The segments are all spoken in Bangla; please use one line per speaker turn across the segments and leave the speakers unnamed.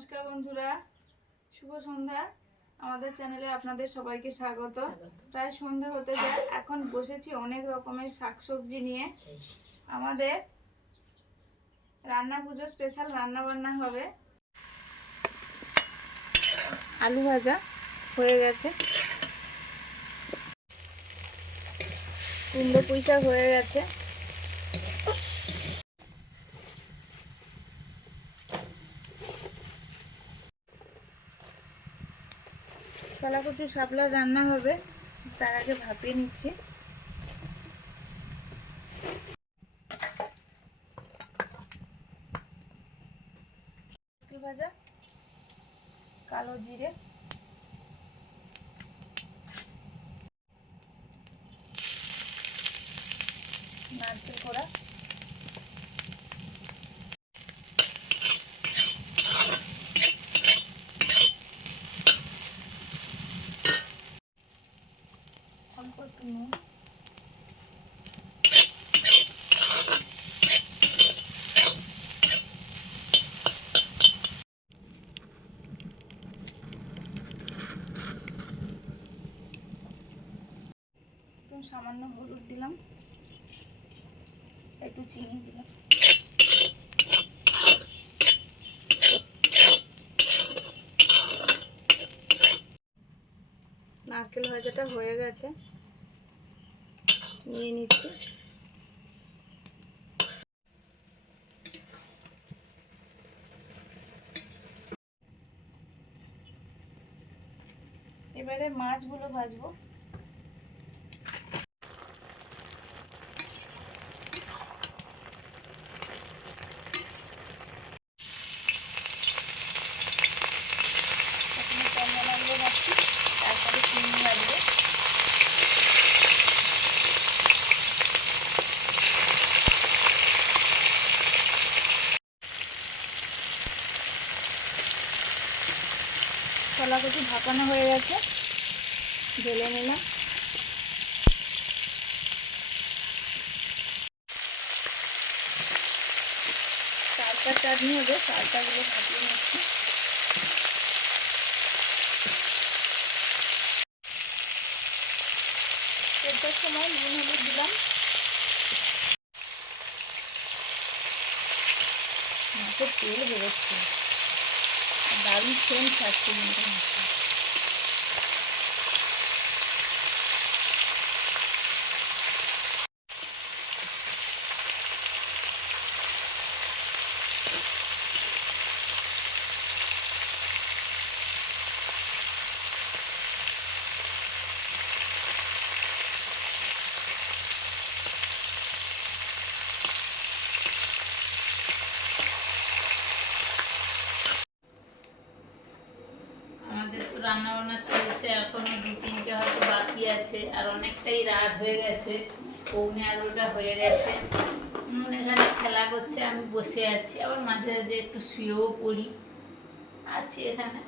নমস্কার বন্ধুরা, শুভ সন্ধ্যা। আমাদের চ্যানেলে আপনাদের সবাইকে স্বাগত। প্রায় সন্ধে হতে যায়, এখন বসেছি অনেক রকমের শাকসবজি নিয়ে। আমাদের রান্না পুজো স্পেশাল রান্না বান্না হবে। আলু ভাজা হয়ে গেছে। কুমড়ো পুঁই শাক হয়ে গেছে। ছোলা কচু শাপলা রান্না হবে তার আগে ভাপিয়ে নিচ্ছি। ভাজা কালো জিরে নারকেল কোড়া অল্প একটু নুন একটু সামান্য হলুদ দিলাম একটু চিনি নারকেল ভাজাটা হয়ে গেছে। নিয়ে নিচ্ছি। এবারে মাছগুলো ভাজবো প্রথমে কমলা লঙ্কা ভাজছি তারপরে চিনি ভাজবো কলা কচু ভাপানো হয়ে গেছে ঢেলে নিলাম চারটা চাটনি হবে চালটাগুলো ফাটিয়ে নিচ্ছি। সেদ্ধর সময় নুন হলুদ দিলাম। মাছের তেল বেরোচ্ছে। দারুণ সেন্ট ছাড়ছে কিন্তু মাছটা
আমাদের তো রান্না বান্না চলছে এখনও দু তিনটে হয়তো বাকি আছে আর অনেকটাই রাত হয়ে গেছে, পৌনে এগারোটা হয়ে গেছে। মনে এখানে খেলা করছে আমি বসে আছি, আবার মাঝে মাঝে একটু শুয়েও পড়ি, আছি এখানে।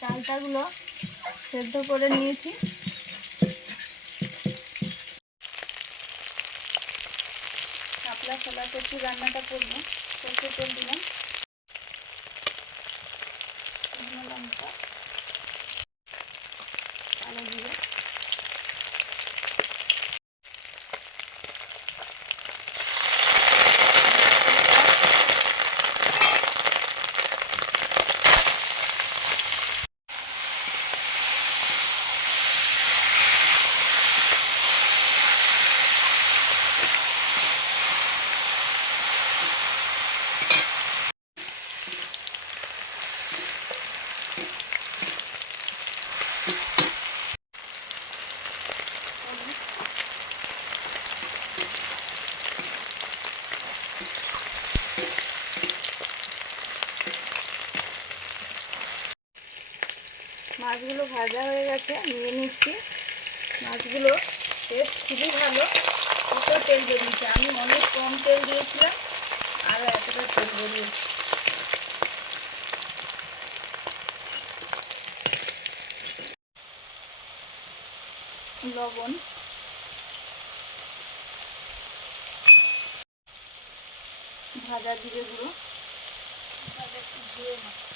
চালটাগুলো সেদ্ধ করে নিয়েছি। ছোলা কচু রান্নাটা করব। সর্ষের তেল দিলাম শুকনো লঙ্কা কালো জিরে মাছগুলো ভাজা হয়ে গেছে, নিয়ে নিচ্ছি। মাছগুলো টেস্ট খুবই ভালো। দুটো তেল বেরিয়েছে আমি অনেক কম তেল দিয়েছিলাম, আর এতটা তেল বেরিয়েছে লবণ। ভাজা জিরে গুঁড়ো। হ্যাঁ দাও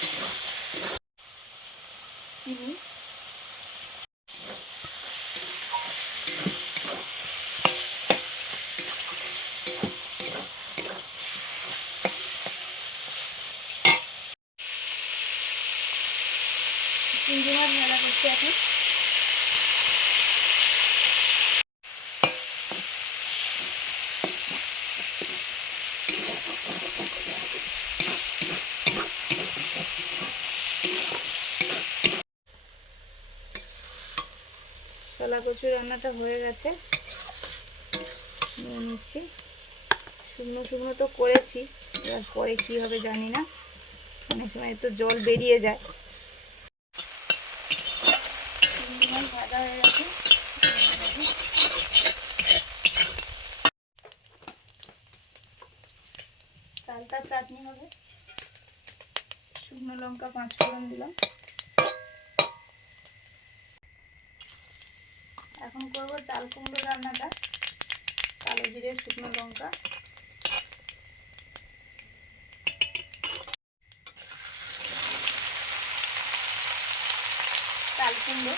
চিনি চিংড়ি মাছ ভাজা করছি এখন কলা কচু রান্নাটা হয়ে গেছে। নিয়ে নিচ্ছি। শুকনো শুকনো তো করেছি, এবার পরে কী হবে জানি না। অনেক সময় তো জল বেরিয়ে যায়। ভাজা হয়ে গেছে। চাটনি হবে। শুকনো লঙ্কা পাঁচ ফোড়ন দিলাম এখন করব চাল কুমড়ো রান্নাটা কালো জিরে শুকনো লঙ্কা। চাল কুমড়ো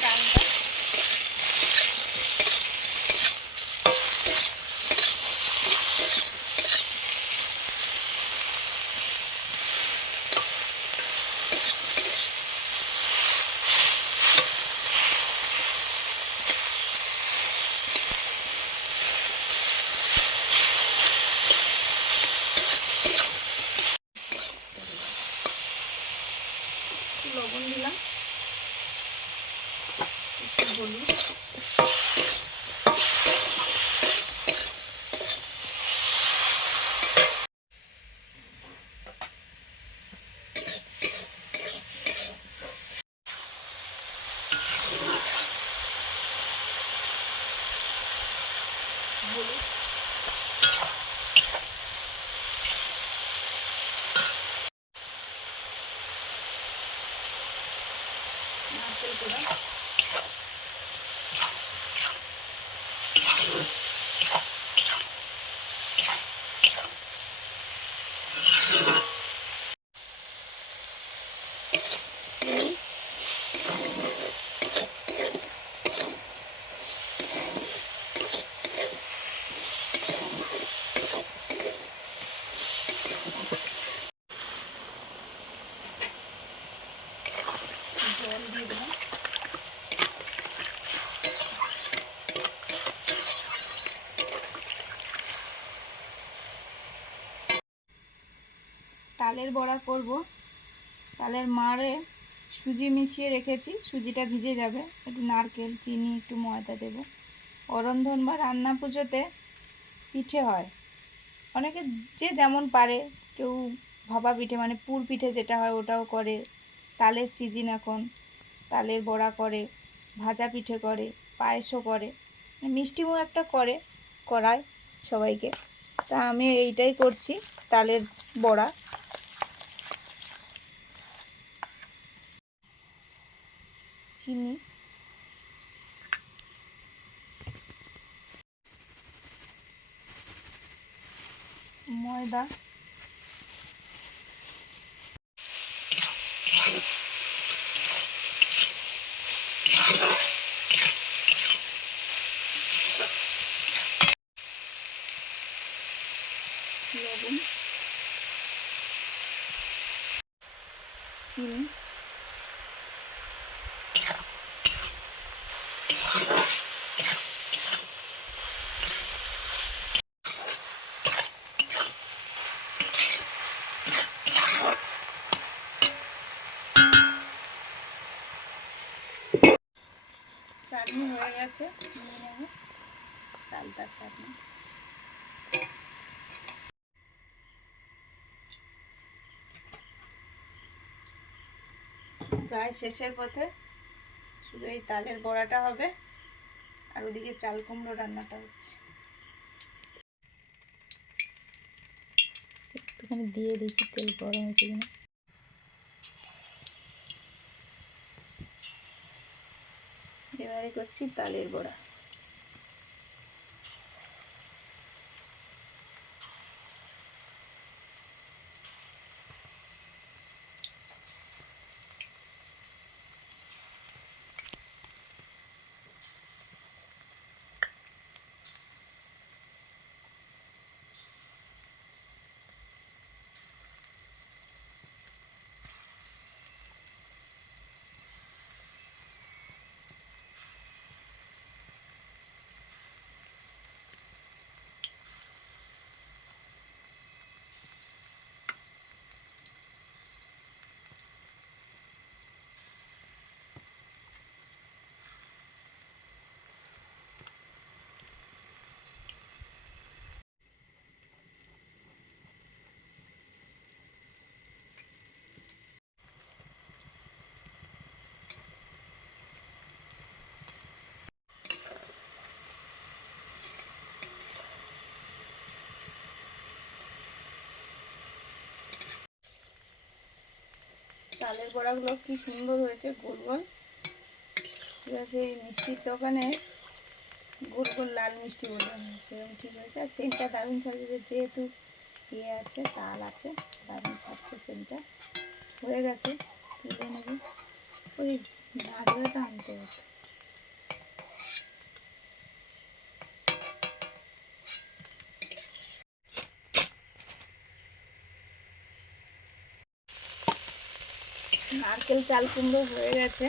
চালটা একটু লবণ দিলাম একটু হলুদ হলুদ নারকেল কোড়া চিনি জল দিয়ে দিলাম তালের বড়া করব। তালের মারে সুজি মিশিয়ে রেখেছি, সুজিটা ভিজে যাবে। একটু নারকেল, চিনি, একটু ময়দা দেবো। অরন্ধন বা রান্না পুজোতে পিঠে হয়। অনেকে যে যেমন পারে, কেউ ভাপা পিঠে মানে পুর পিঠে যেটা হয় ওটাও করে। তালের সিজন এখন, তালের বড়া করে, ভাজা পিঠে করে, পায়েসও করে। মিষ্টিমুখ একটা করে, করায় সবাইকে। তা আমি এইটাই করছি, তালের বড়া। চিনি। ময়দা। লবণ। চিনি চাটনি চালটার চাটনি। প্রায় শেষের পথে শুধু এই তালের বড়াটা হবে আর ওদিকে চাল কুমড়ো রান্নাটা হচ্ছে।
একটুখানি দিয়ে দেখি তেল গরম হয়েছে কিনা।
এবারে করছি তালের বড়া। তালের বড়াগুলো কি সুন্দর হয়েছে, গোল গোল। ঠিক আছে, এই মিষ্টির দোকানে গোল গোল লাল মিষ্টি বলে সেরকম ঠিক হয়েছে আর সেন্টটা দারুণ ছাড়ছে যেহেতু ইয়ে আছে, তাল আছে, দারুণ ছাড়ছে সেন্টটা। হয়ে গেছে, তুলে নেবে। ওই নাড়ুয়াটা আনতে হবে। নারকেল চাল কুমড়ো হয়ে গেছে।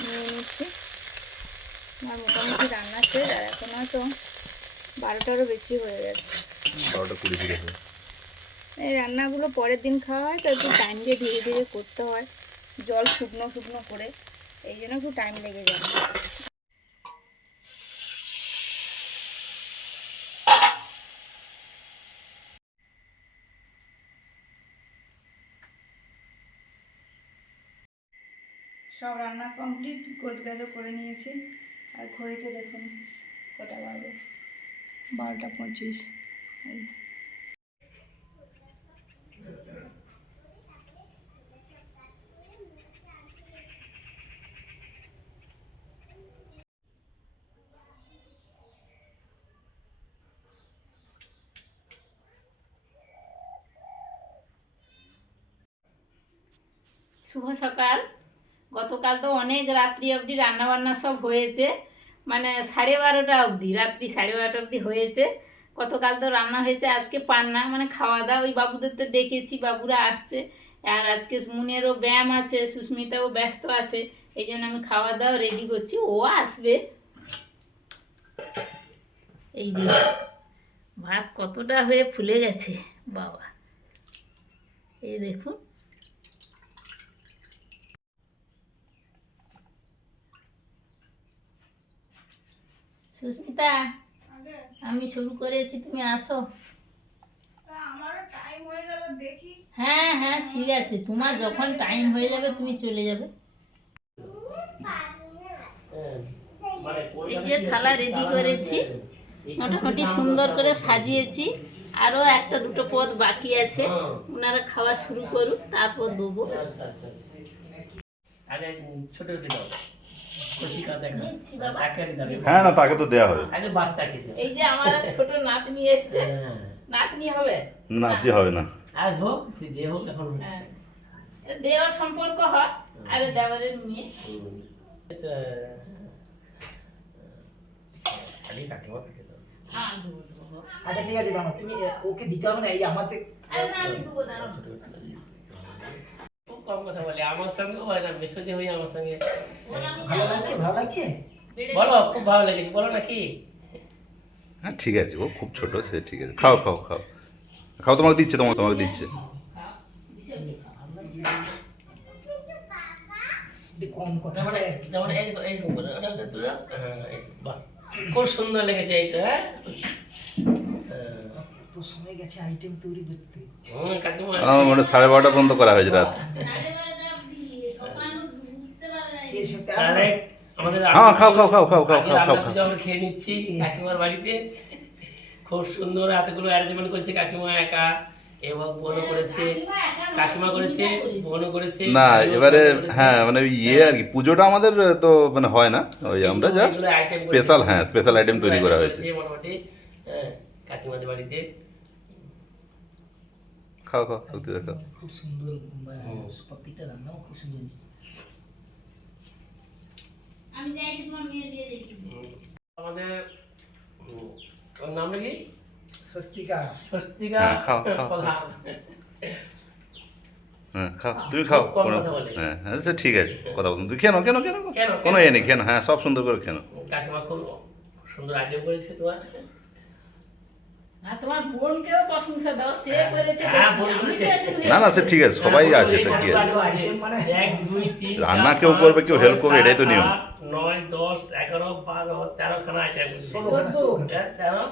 নিয়ে নিচ্ছি। আমার মোটামুটি রান্না শেষ আর এখন হয়তো বারোটারও বেশি হয়ে গেছে।
বারোটা কুড়ি থেকে
এই রান্নাগুলো পরের দিন খাওয়া হয় তো একটু টাইম দিয়ে ধীরে ধীরে করতে হয়। জল শুকনো শুকনো করে এই জন্য একটু টাইম লেগে যায়। সব রান্না কমপ্লিট গোছগাছও করে নিয়েছি। আর ঘড়িতে দেখুন কটা বাজে। বারোটা পঁচিশ।
শুভ সকাল। গতকাল তো অনেক রাত্রি অবধি রান্না বান্না সব হয়েছে। মানে সাড়ে বারোটা অবধি, রাত্রি সাড়ে বারোটা অবধি হয়েছে। গতকাল তো রান্না হয়েছে, আজকে পান্না মানে খাওয়া দাওয়া, ওই বাবুদের তো ডেকেছি, বাবুরা আসছে। আর আজকে মুনেরও ব্যায়াম আছে, সুস্মিতাও ব্যস্ত আছে, এই জন্য আমি খাওয়া দাওয়া রেডি করছি। ও আসবে। এই যে, ভাত কতটা হয়ে ফুলে গেছে, বাবা। এই দেখুন। সুস্মিতা আমি শুরু করেছি তুমি আসো।
হয়ে গেল দেখি।
হ্যাঁ হ্যাঁ ঠিক আছে। তোমার যখন টাইম হয়ে যাবে তুমি চলে যাবে। এই যে থালা রেডি করেছি মোটামুটি সুন্দর করে সাজিয়েছি। আরও একটা দুটো পদ বাকি আছে। ওনারা খাওয়া শুরু করুক তারপর দেবো।
ছোট
হ্যাঁ না তাকে তো দেয়া হবে।
আগে বাচ্চাকে
এই যে আমার ছোট নাতনি এসছে।
হ্যাঁ।
নাতনি হবে?
না হবে না।
আজ হোক সে যে হোক এখন
হ্যাঁ। দেওয়ার সম্পর্ক হয় আরে দেওয়ারের মেয়ে।
আচ্ছা,
হ্যাঁ
আচ্ছা ঠিক আছে তুমি ওকে দিতে হবে না এই আমাদের
আরে না আমি দেবো দাঁড়াও।
খুব কম কথা বলে আমার সঙ্গে হয় না মেসেজে হয়ে আমার সঙ্গে।
ভালো লাগছে? ভালো লাগছে?
বলো খুব ভালো লেগেছে বলো নাকি
হ্যাঁ ঠিক আছে। ও খুব ছোট সে ঠিক আছে। খাও খাও খাও। খাও তোমাকে দিচ্ছে তোমাকে তোমাকে দিচ্ছে।
হ্যাঁ এই বাহ। খুব সুন্দর লেগেছে এই তো হ্যাঁ? হ্যাঁ।
সময় গেছে আইটেম তৈরি করতে।
আমার মানে সাড়ে বারোটা পর্যন্ত করা হয়েছে রাত। হ্যাঁ, খাও, খাও, খাও, খাও, খাও,
আগে
খাও, খাও, খাও।
খেয়ে নিচ্ছি কাকিমার বাড়িতে। খুব সুন্দর এতগুলো অ্যারেঞ্জমেন্ট করেছে কাকিমা একা এবং কাকিমা করেছে বোনও করেছে
না এবারে হ্যাঁ মানে ওই ইয়ে আর কি পুজোটা আমাদের তো মানে হয় না। ওই আমরা জাস্ট। স্পেশাল হ্যাঁ স্পেশাল আইটেম তৈরি করা হয়েছে।
মোটামুটি হ্যাঁ, কাকিমাদের বাড়িতে।
খাও খাও সত্যি দেখো
খুব সুন্দর মানে। প্রত্যেকটা রান্নাও খুব সুন্দর।
আমি যাই যে তোমার মেয়ে দিয়ে দেখি।
আমাদের ওর নাম কি?
স্বস্তিকা।
স্বস্তিকা
হ্যাঁ, খাও, খাও,
প্রধান।
হ্যাঁ খাও তুমি খাও। হ্যাঁ হ্যাঁ সে ঠিক আছে কথা বলুন। তুই কেন কেন কেন
কেন,
কোনো?
কেন?
ইয়ে নেই কেন হ্যাঁ সব সুন্দর করে কেন
কাকিমা খুব সুন্দর আইটেম করেছে তোমার।
না না সে ঠিক আছে সবাই
হ্যাঁ,
আছে তো কি আছে?
মানে-
এক, দুই, তিন,
রান্না কেউ করবে, কেউ help করবে, এটাই তো নিয়ম।
নয় দশ এগারো বারো তেরো খানা তেরো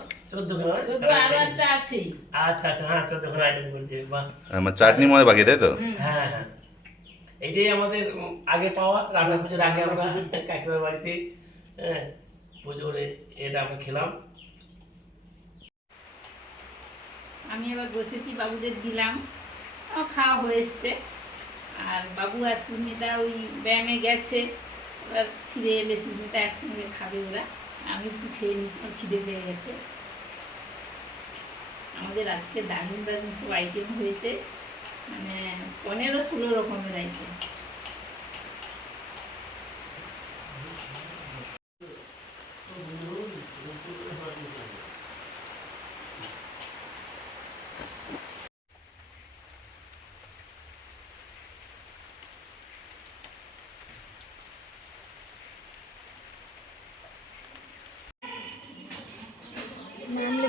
আচ্ছা আচ্ছা হ্যাঁ চোদ্দ খানা আইটেম করেছে বাহ
আমার চাটনি মনে হয় বাকি তাই তো?
হ্যাঁ হ্যাঁ। এটাই আমাদের আগে পাওয়া রান্না পুজোর আগে আমরা কাকিমার বাড়িতে হ্যাঁ পুজোর এটা আমরা খেলাম।
আমি এবার বসেছি, বাবুদের দিলাম। খাওয়া হয়ে এসছে। আর বাবু আর সুমিতা ওই ব্যায়ামে গেছে। এবার ফিরে এলে সুমিতা একসঙ্গে খাবে ওরা। আমি একটু খেয়ে নিচ্ছি, আমার খিদে পেয়ে গেছে। আমাদের আজকে দারুণ দারুণ সব আইটেম হয়েছে। মানে পনেরো ষোলো রকমের আইটেম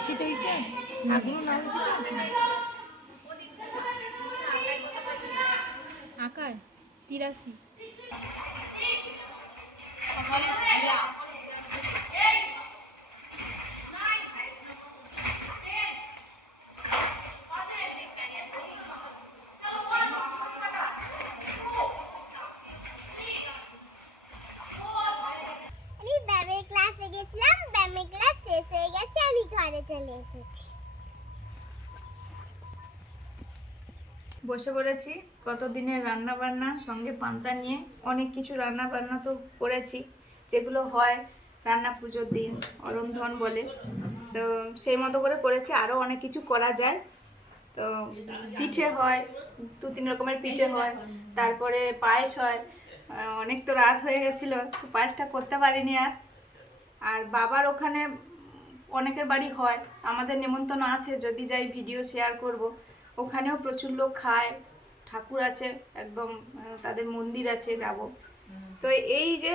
লিখি দিয়েছে নাগুলো নাম
আকার তিরাশি।
বসে পড়েছি কত দিনের রান্না বান্না সঙ্গে পান্তা নিয়ে অনেক কিছু রান্না বান্না তো করেছি, যেগুলো হয় রান্না পুজোর দিন, অরন্ধন বলে। তো সেই মতো করে করেছি আরও অনেক কিছু করা যায়। তো পিঠে হয়, দু তিন রকমের পিঠে হয়, তারপরে পায়েস হয়। অনেক তো রাত হয়ে গেছিল পায়েসটা করতে পারিনি আর। আর বাবার ওখানে অনেকের বাড়ি হয়, আমাদের নেমন্তন্ন আছে, যদি যাই ভিডিও শেয়ার করব। ওখানেও প্রচুর লোক খায়, ঠাকুর আছে, একদম তাদের মন্দির আছে, যাব। তো এই যে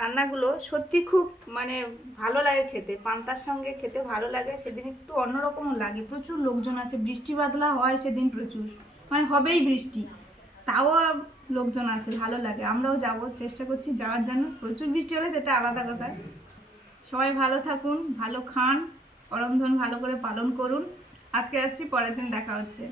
রান্নাগুলো সত্যি খুব মানে ভালো লাগে খেতে। পান্তার সঙ্গে খেতে ভালো লাগে, সেদিন একটু অন্যরকমও লাগে। প্রচুর লোকজন আছে বৃষ্টি বাদলা হয় সেদিন প্রচুর। মানে হবেই বৃষ্টি। তাও লোকজন আছে ভালো লাগে। আমরাও যাব, চেষ্টা করছি যাওয়ার জন্য। প্রচুর বৃষ্টি হলে সেটা আলাদা কথা। সবাই ভালো থাকুন, ভালো খান, অরন্ধন ভালো করে পালন করুন। আজকে আসছি, পরের দিন দেখা হচ্ছে।